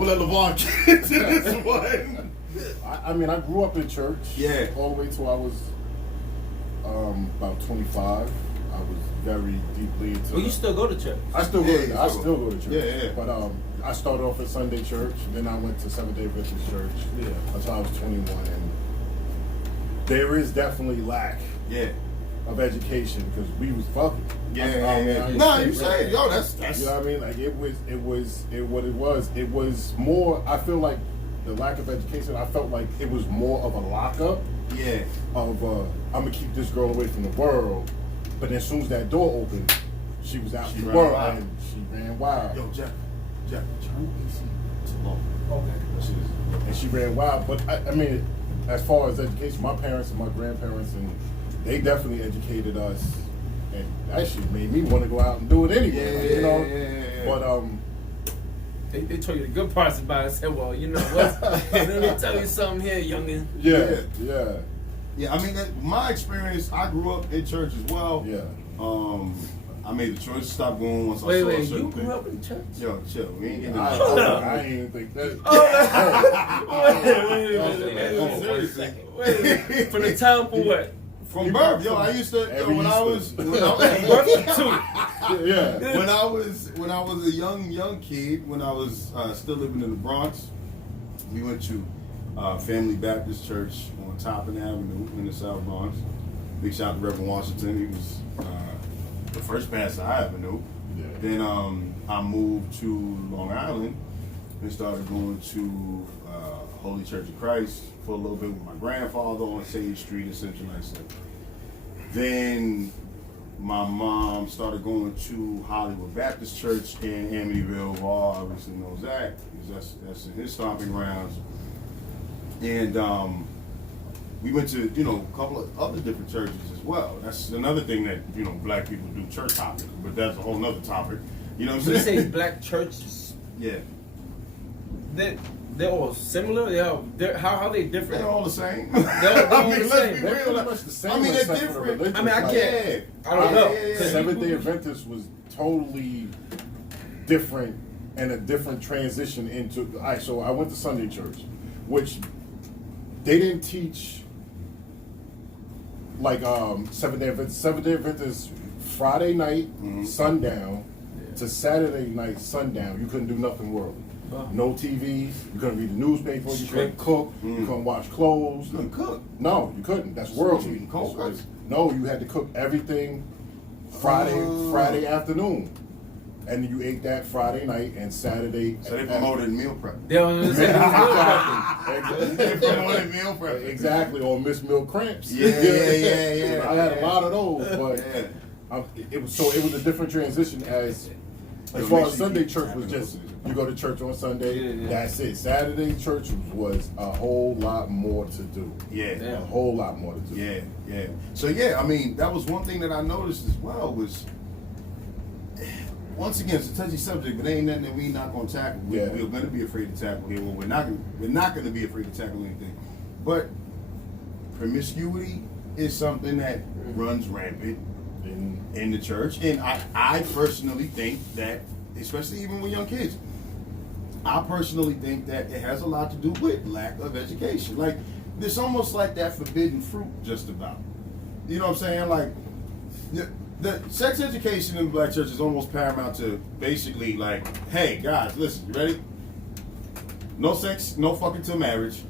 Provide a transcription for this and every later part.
We'll let LeVar get to this one. I mean, I grew up in church. Yeah. All the way till I was about 25. I was very deeply into. Well, you still go to church? I still go. I still go to church. Yeah. But I started off at Sunday church, then I went to Seventh Day Adventist church. Yeah. Until I was 21, and there is definitely lack. Yeah. Of education because we was fucking. Yeah. No, you say, yo, that's. You know what I mean? Like it was more. I feel like the lack of education. I felt like it was more of a lockup. Yeah. Of I'm gonna keep this girl away from the world, but then as soon as that door opened, she was out in the world and she ran wild. Yo, Jeff, turn the AC to low. Okay. And she ran wild. But I mean, as far as education, my parents and my grandparents and they definitely educated us, and that shit made me want to go out and do it anyway. You know. Yeah. But They told you the good parts about it and said, well, you know what? Let me tell you something here, youngin. Yeah. Yeah, I mean, my experience, I grew up in church as well. Yeah. I made the choice to stop going once I saw Wait, certain you grew things. up in church? Yo, chill. We ain't getting I ain't think that. Wait. From the time for what? From birth, yo, I used to when I was Birth to Yeah. when I was a young kid, when I was still living in the Bronx, we went to Family Baptist Church on Toppin Avenue in the South Bronx. Big shout out to Reverend Washington. He was the first pastor I ever knew. Yeah. Then I moved to Long Island and started going to Holy Church of Christ for a little bit with my grandfather on Sage Street in Central Islip. Then my mom started going to Hollywood Baptist Church in Amityville. Raw obviously knows that because that's in his stomping grounds. And we went to a couple of other different churches as well. That's another thing that black people do, church hopping, but that's a whole nother topic. You know what I'm So you saying? say black churches, Yeah. they're all similar? How are they different? They're all the same. They're all the let's same. be They're real. pretty much the same. I mean, they're except for the different. religion. I mean, I Like, can't. I don't know. Yeah. Seventh Day Adventist was totally different and a different transition into. All right, so I went to Sunday church, which they didn't teach like Seventh Day Adventist. Seventh Day Adventist Friday night sundown to Saturday night sundown. You couldn't do nothing worldly. No TV. You couldn't read the newspaper. You couldn't cook. You couldn't wash clothes. You couldn't cook. No, you couldn't. That's So worldly. you eating cold cuts? No, you had to cook everything Friday afternoon, and you ate that Friday night and Saturday. So they promoted meal prep. They don't say They promoted meal prep. Exactly, or Miss Meal Cramps. Yeah. I had a lot of those, but Yeah. it was a different transition as Yo, far make as sure you Sunday keep church tapping was those just things. you go to church on Sunday. Yeah. That's it. Saturday church was a whole lot more to do. Yeah. A whole lot more to do. Yeah. So I mean, that was one thing that I noticed as well was, once again, it's a touchy subject, but ain't nothing that we not gonna tackle. We're gonna be afraid to tackle here. Well, we're not gonna be afraid to tackle anything. But promiscuity is something that runs rampant in the church, and I personally think that, especially even with young kids, I personally think that it has a lot to do with lack of education. Like, it's almost like that forbidden fruit, just about. You know what I'm saying? Like, the sex education in the black church is almost paramount to basically like, hey guys, listen, you ready? No sex, no fucking till marriage.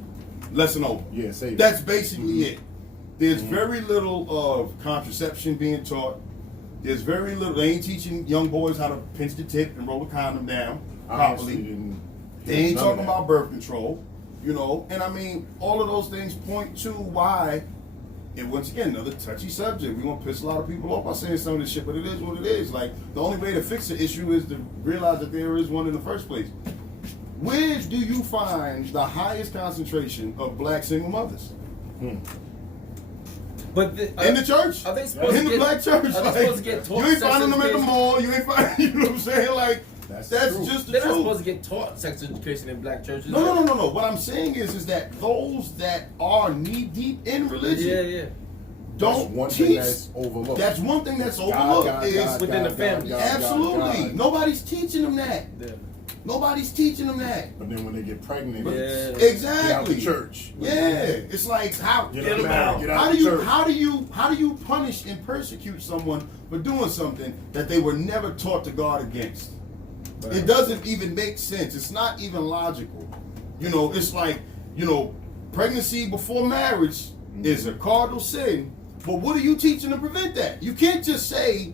Lesson over. Yeah, say that. That's basically it. There's very little of contraception being taught. There's very little. They ain't teaching young boys how to pinch the tip and roll the condom down properly. They ain't talking about birth control, And I mean, all of those things point to why. And once again, another touchy subject. We're gonna piss a lot of people off by saying some of this shit, but it is what it is. Like, the only way to fix the issue is to realize that there is one in the first place. Where do you find the highest concentration of black single mothers? But In the church? Are they supposed In to the get, black church? Are they Like, supposed to get taught you ain't sex finding them at the education? mall. You ain't finding, you know what I'm saying? Like, that's true. just the They're not truth. supposed to get taught sex education in black churches. No. What I'm saying is that those that are knee deep in religion Yeah. don't one thing teach. that's overlooked. That's one thing that's overlooked. Within the family. Absolutely. Nobody's teaching them that. Yeah. Nobody's teaching them that. But then when they get pregnant, Yeah. it's Exactly. get out the church. Yeah, it's like how Get Get out, 'em out. Get out how the do you church. how do you punish and persecute someone for doing something that they were never taught to guard against? Right. It doesn't even make sense. It's not even logical. You know, it's like, you know, pregnancy before marriage is a cardinal sin. But what are you teaching to prevent that? You can't just say,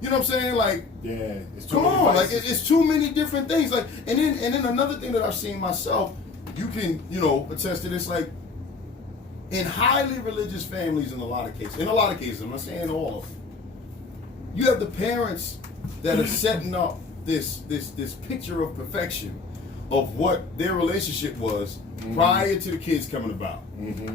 you know what I'm saying? Like, Yeah, it's too come many on, like vices. it's too many different things. Like, and then another thing that I've seen myself, you can, you know, attest to this. Like, in highly religious families, in a lot of cases, I'm not saying all of them, you have the parents that are setting up this picture of perfection of what their relationship was prior to the kids coming about.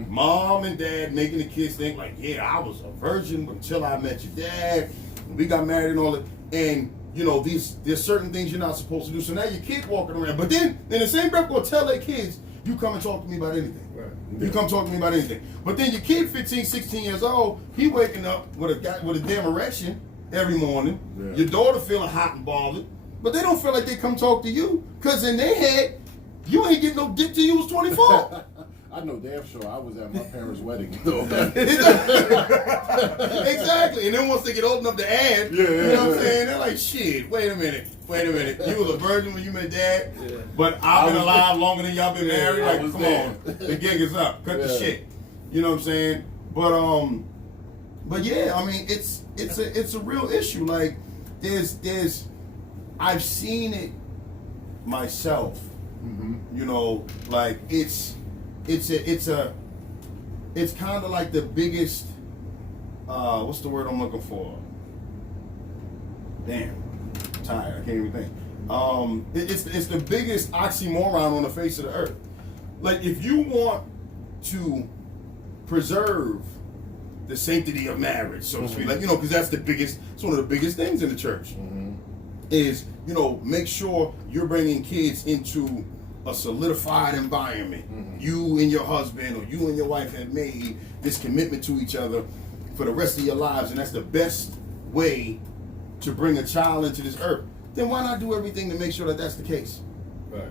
Mom and dad making the kids think like, yeah, I was a virgin until I met your dad. We got married and all that. And you know, there's certain things you're not supposed to do. So now your kid walking around. But then in the same breath, gonna tell their kids, you come and talk to me about anything. Right. You come talk to me about anything. But then your kid, 15, 16 years old, he waking up with a damn erection every morning. Yeah. Your daughter feeling hot and bothered. But they don't feel like they come talk to you. Because in their head, you ain't getting no dick till you was 24. I know damn sure I was at my parents' wedding. Exactly. And then once they get old enough to add, Yeah, you know what I'm yeah. saying? They're like, shit, wait a minute. You was a virgin when you met dad, Yeah. but I've been was- alive longer than y'all been married. I Like, was come there. on. The gig is up. Cut the Yeah. shit. You know what I'm saying? But yeah, I mean, it's a real issue. Like, there's I've seen it myself. You know, like it's kind of like the biggest what's the word I'm looking for? Damn, I'm tired. I can't even think. It's the biggest oxymoron on the face of the earth. Like, if you want to preserve the sanctity of marriage, so to speak, like, you know, because it's one of the biggest things in the church. Is, you know, make sure you're bringing kids into a solidified environment. You and your husband or you and your wife have made this commitment to each other for the rest of your lives, and that's the best way to bring a child into this earth. Then why not do everything to make sure that that's the case? Right.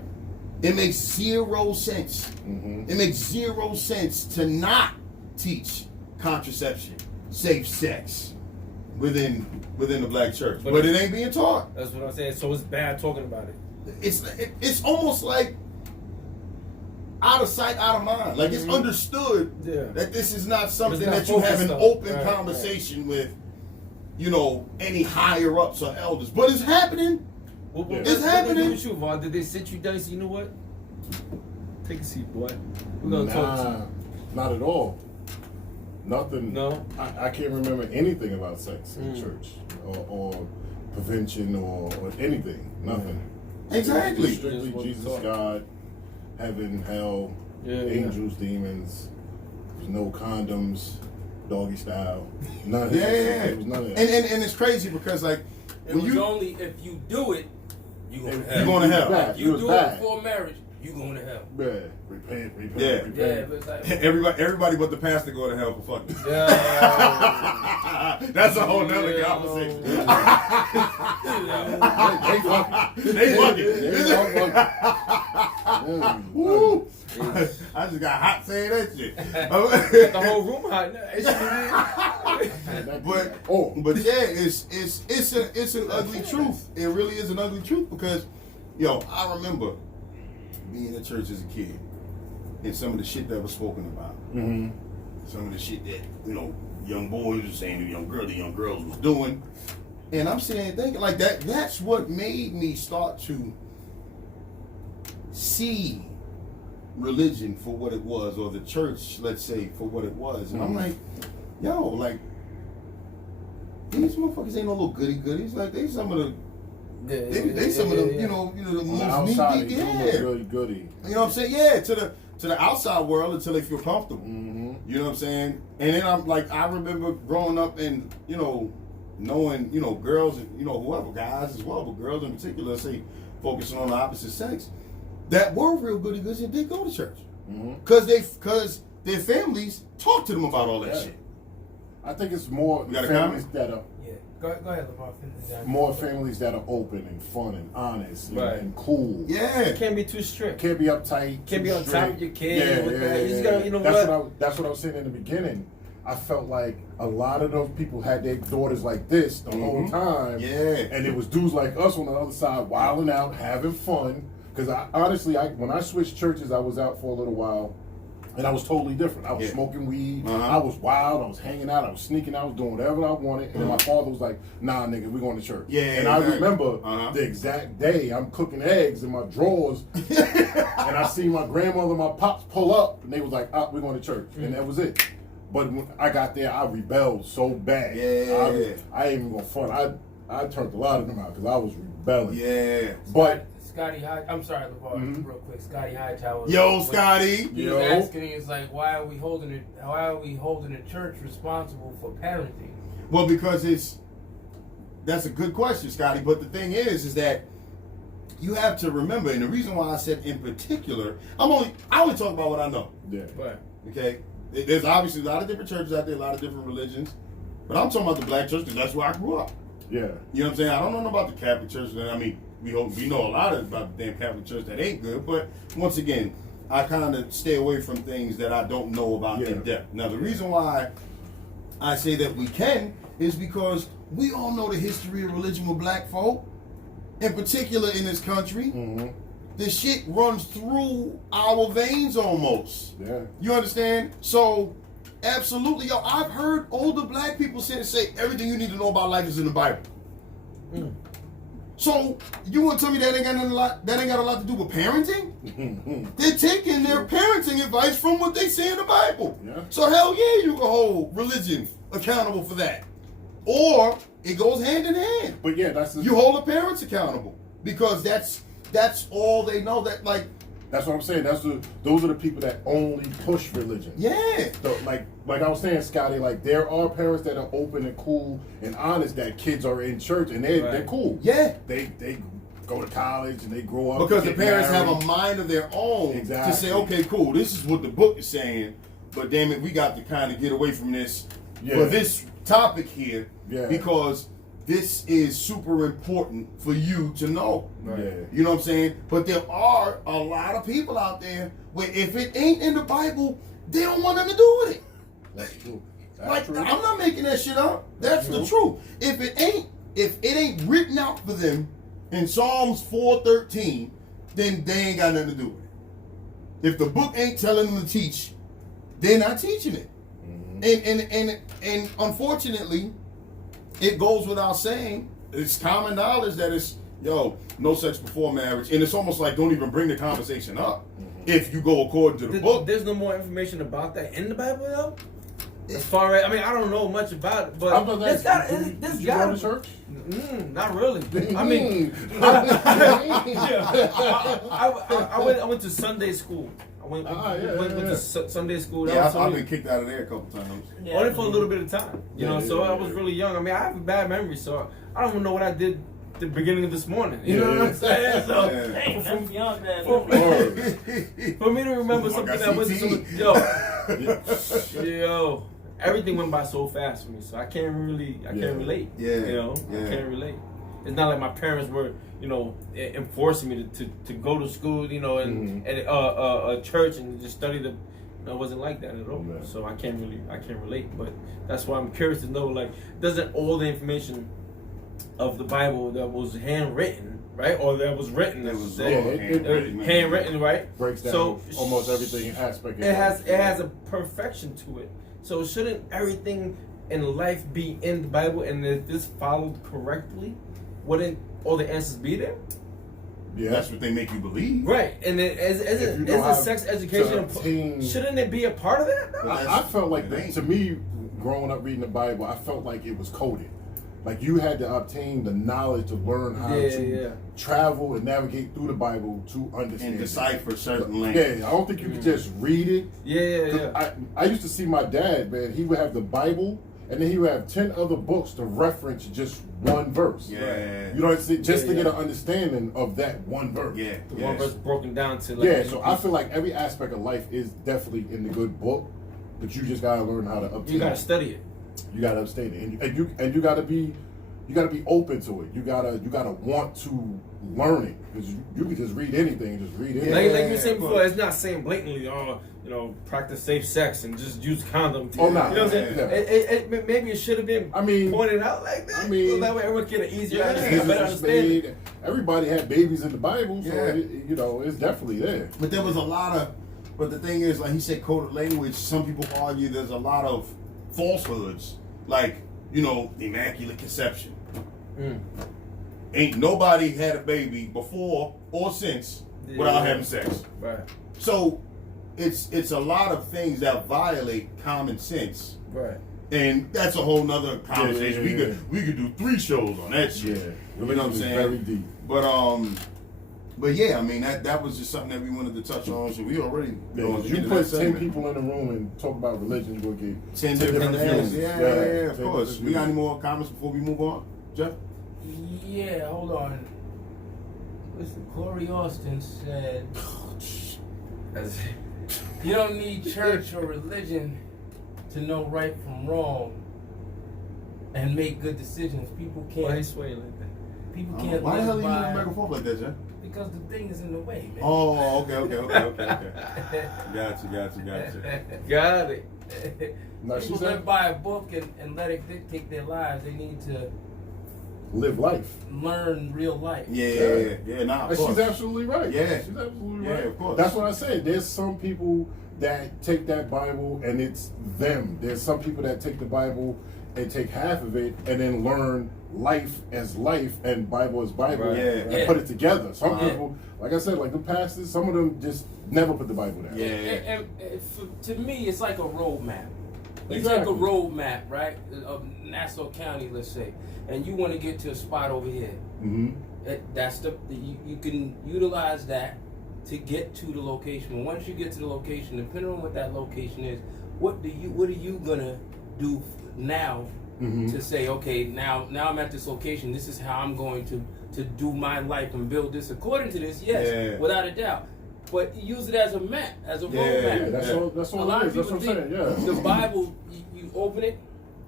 It makes zero sense. It makes zero sense to not teach contraception, safe sex within the black church, but it ain't being taught. That's what I'm saying. So it's bad talking about it. It's almost like out of sight, out of mind. Like, it's understood that this is not something not that you have an focused on. open Right, conversation with, you know, any higher ups or elders. But it's happening. It's happening. With you, Vaughn? Did they sit you down and say, you know what? Take a seat, boy. We're gonna talk to you. Not at all. Nothing. No? I can't remember anything about sex in church or prevention or anything. Nothing. Exactly. Strictly Just what we Jesus, taught. God, heaven, hell, angels, demons. There's no condoms, doggy style. None of that. Yeah. There was none of that. And it's crazy because, like, It when was you only if you do it, you go to you're hell. going to hell. Bad. You was do bad. it before marriage, you going to hell. Yeah. Repent, Yeah. repent. Yeah, but it's like, Everybody but the pastor go to hell for fucking. Yeah. That's a whole nother conversation. They fucking. They fucking. They fucking. Woo. I just got hot saying that shit. The whole room hot now. But yeah, it's an ugly truth. It really is an ugly truth because, yo, I remember being in church as a kid and some of the shit that was spoken about. Some of the shit that, you know, young boys were saying to the young girls was doing. And I'm sitting there thinking like that's what made me start to see religion for what it was, or the church, let's say, for what it was. And I'm like, yo, like, these motherfuckers ain't no little goody goodies. Like, they some of the they some of the you know the On the most outside, neat, they do look really goody. You know what I'm saying? Yeah, to the outside world until they feel comfortable. You know what I'm saying? And then I'm like, I remember growing up and, you know, knowing, you know, girls and, you know, whoever, guys as well, but girls in particular, say, focusing on the opposite sex, that were real goody goods and did go to church. Because their families talk to them about all that shit. I think it's more You got a families comment? that are Yeah. Go ahead, Lamar. Finish that. more families that are open and fun and honest and, Right. and cool. Yeah. It can't be too strict. Can't be uptight. Can't too be on top strict. of your kid with that. You just gotta, you know that's what? That's what I was saying in the beginning. I felt like a lot of those people had their daughters like this the whole time. Yeah. And it was dudes like us on the other side wilding out, having fun. Because honestly, when I switched churches, I was out for a little while. And I was totally different. I was Yeah. smoking weed. Uh-huh. I was wild. I was hanging out. I was sneaking out. I was doing whatever I wanted. And then my father was like, "Nah, nigga, we going to church." Yeah, And I exactly. remember Uh-huh. the exact day I'm cooking eggs in my drawers, and I see my grandmother, and my pops pull up, and they was like, "Ah, we're going to church," and that was it. But when I got there, I rebelled so bad. Yeah. I ain't even gonna front. I turned a lot of them out because I was rebelling. Yeah. But Scotty High, I'm sorry, LeVar, Mhm. real quick. Scotty Hightower. Yo, Scotty. He was asking, it's like, why are we holding the church responsible for parenting? Well, because that's a good question, Scotty. But the thing is that you have to remember, and the reason why I said in particular, I only talk about what I know. yeah, Right. Okay, there's obviously a lot of different churches out there, a lot of different religions, but I'm talking about the black church because that's where I grew up. yeah, You know what I'm saying? I don't know about the Catholic Church. I mean, we know a lot about the damn Catholic Church that ain't good. But once again, I kind of stay away from things that I don't know about Yeah. in depth. Now, the reason why I say that we can is because we all know the history of religion with black folk, in particular in this country. mm-hmm. The shit runs through our veins almost. yeah. You understand? So, absolutely, yo, I've heard older black people say everything you need to know about life is in the Bible. So, you want to tell me that ain't got a lot to do with parenting? They're taking their parenting advice from what they say in the Bible. Yeah. So, hell yeah, you can hold religion accountable for that. Or it goes hand in hand. But yeah, that's You hold the parents accountable because that's all they know. That's what I'm saying. Those are the people that only push religion. Yeah. So like I was saying, Scotty, like there are parents that are open and cool and honest that kids are in church and they're Right. cool. Yeah. They go to college and they grow up Because the get parents married. have a mind of their own Exactly. to say, okay, cool, this is what the book is saying, but damn it, we got to kind of get away from this Yeah. for this topic here Yeah. because this is super important for you to know. Right. Yeah. You know what I'm saying? But there are a lot of people out there where if it ain't in the Bible, they don't want nothing to do with it. That's true. That's Like true. I'm not making that shit up. That's the truth. If it ain't written out for them in Psalms 4:13, then they ain't got nothing to do with it. If the book ain't telling them to teach, they're not teaching it. And unfortunately, it goes without saying. It's common knowledge that it's no sex before marriage, and it's almost like don't even bring the conversation up if you go according to the book. There's no more information about that in the Bible, though. As far as I don't know much about it, but I'm just there's asking, got did you go to church? Not really. I mean, I went to Sunday school. I went to Sunday school. Yeah, I've only, been kicked out of there a couple times. only for a little bit of time. You know, Yeah, so yeah, I was yeah. really young. I mean, I have a bad memory, so I don't even know what I did at the beginning of this morning. You Yeah, know what yeah. I'm saying? So, Yeah. Dang, that's beyond that. for me to remember I something got that was CTE. yo, everything went by so fast for me, so I can't Yeah. relate. Yeah, You know, yeah. I can't relate. It's not like my parents were, enforcing me to go to school, and a church and just study the. No, it wasn't like that at all. Yeah. So I can't relate. But that's why I'm curious to know, like, doesn't all the information of the Bible that was handwritten, right, or that was written, It as was you say, all handwritten, man. handwritten, right? Breaks down So almost everything aspect. of It has life. a perfection to it. So shouldn't everything in life be in the Bible? And if this followed correctly, wouldn't all the answers be there? Yeah. That's what they make you believe. Right. And then If you know is how sex to education? obtain- Shouldn't it be a part of that? No. I felt like It ain't. to me, growing up reading the Bible, I felt like it was coded. Like you had to obtain the knowledge to learn how Yeah, to yeah. travel and navigate through the Bible to understand And it. decipher certain language. Yeah, I don't think you could just read it. Yeah. 'Cause I used to see my dad, man. He would have the Bible, and then he would have 10 other books to reference just one verse. Yeah. You know what I'm saying? Just Yeah, to get yeah. an understanding of that one verse. Yeah. The yes. one verse broken down to like. Yeah, so I feel like every aspect of life is definitely in the good book, but you just gotta learn how to obtain. you gotta study it. You gotta understand it, and you gotta be open to it. You gotta want to learn it, because you can just read anything, just read it. Like you were saying before, it's not saying blatantly, practice safe sex and just use condom. Oh, no. You know what I'm saying? Yeah. Maybe it should have been pointed out like that. So that way everyone get an easier understanding. Everybody had babies in the Bible, so it's definitely there. But there was a lot of, but the thing is, like he said, coded language. Some people argue there's a lot of falsehoods, like immaculate conception. Ain't nobody had a baby before or since without having sex. Right. So it's a lot of things that violate common sense. Right. And that's a whole nother conversation. Yeah. We could do 3 shows on that shit. Yeah, You know what I'm saying? Very deep. But yeah, I mean that was just something that we wanted to touch on. So we already You put 10 people in the room and talk about religion, you're gonna get 10 different views. things. Yeah, of course. We got any more comments before we move on, Jeff? Yeah, hold on. Listen, Corey Austin said, "You don't need church or religion to know right from wrong and make good decisions. People can't. Why he swaying like that? People can't Why the hell live are you moving by back and forth like that, Jeff? because the thing is in the way, man." Oh, okay. Gotcha. Got it. No, she People said live by a book and let it dictate their lives. They need to live life. learn real life. Yeah. Nah, of And course. she's absolutely right. Yeah. She's absolutely Yeah, right. of course. That's what I said. There's some people that take that Bible and it's them. There's some people that take the Bible and take half of it and then learn life as life and Bible as Bible Right. and Yeah. put it together. Some Uh-huh. people, like I said, like the pastors, some of them just never put the Bible down. Yeah. And to me, it's like a roadmap. You Exactly. take a roadmap, right, of Nassau County, let's say, and you want to get to a spot over here. Mm-hmm. That's you can utilize that to get to the location. And once you get to the location, depending on what that location is, what are you gonna do now Mm-hmm. to say, okay, now I'm at this location. This is how I'm going to do my life and build this according to this. Yes, Yeah. without a doubt. But use it as a map, as a Yeah, roadmap. Yeah, that's Yeah. all. That's A all lot it of is. That's people what I'm think saying. Yeah. the Bible, you open it,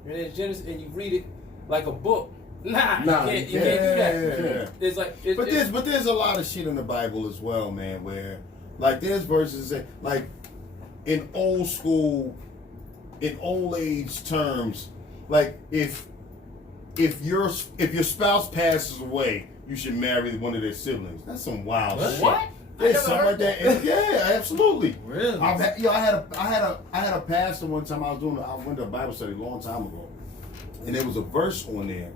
and it's Genesis, and you read it like a book. Nah, Nah, you can't do Yeah. that. It's like, But there's a lot of shit in the Bible as well, man, where like there's verses that like in old school, in old age terms, like if your spouse passes away, you should marry one of their siblings. That's some wild shit. What? There's I never something like heard that. And yeah, absolutely. Really? I had a pastor one time. I went to a Bible study a long time ago, and there was a verse on there.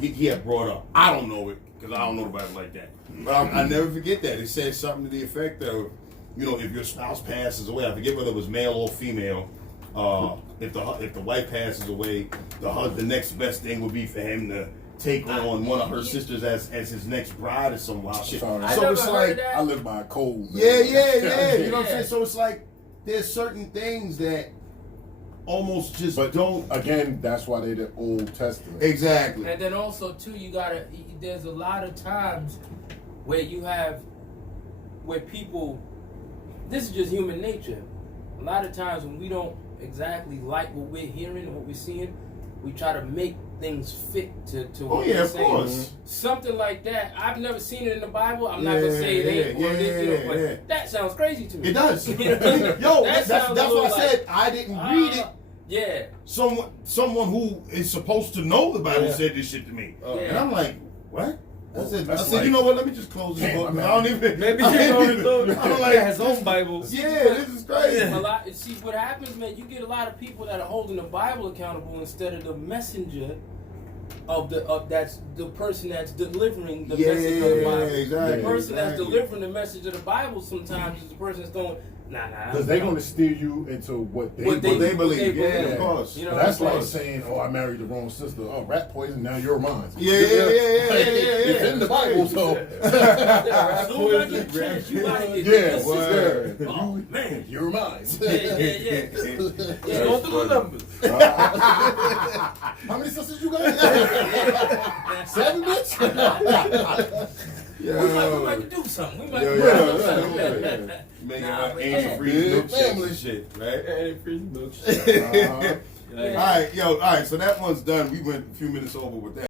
He had brought up. I don't know it because I don't know the Bible like that. But I never forget that. It said something to the effect of, if your spouse passes away, I forget whether it was male or female. If the wife passes away, the next best thing would be for him to take on one of her sisters as his next bride or some wild shit. Sorry. I So never it's heard like, that. I live by a code. man. yeah. You know what I'm Yeah. saying? So it's like there's certain things that almost just But don't. again, that's why they the Old Testament. Exactly. And then also too, there's a lot of times where people, this is just human nature. A lot of times when we don't exactly like what we're hearing and what we're seeing, we try to make things fit to what Oh yeah, we're of saying. course. Something like that. I've never seen it in the Bible. I'm not gonna say it ain't. But that sounds crazy to me. It does. You know what I mean? Yo, That that's sounds what a little I said. I didn't read it. Yeah. Someone who is supposed to know the Bible Yeah. said this shit to me, Oh. Yeah. and I'm like, what? I Well, said, that's you like- know what? Let me just close this book. man. I don't even. Maybe I he don't already even- told I'm he like, got his own Bible. yeah, this is crazy. A lot. See what happens, man. You get a lot of people that are holding the Bible accountable instead of the messenger that's the person that's delivering the message of the Bible. exactly. The person that's exactly. delivering the message of the Bible sometimes is the person that's going, nah. Because they're going to steer you into what they What believe. What they believe, They yeah, believe. of course. You know, That's what I'm like saying? saying, "Oh, I married the wrong sister. Oh, rat poison. Now you're mine." Yeah. It's in the Bible, so As soon as I get a chance, you gotta get yeah, this. word. Oh man. you're mine. Yeah. Go through the numbers. How many sisters you got? 7, bitch. We might do something. We might Yo, do yeah, something. Making Nah, an but angel yeah. free Big milkshake family. and shit, right? And free milkshake. Uh-huh. Hey. All right, yo, all right. So that one's done. We went a few minutes over with that.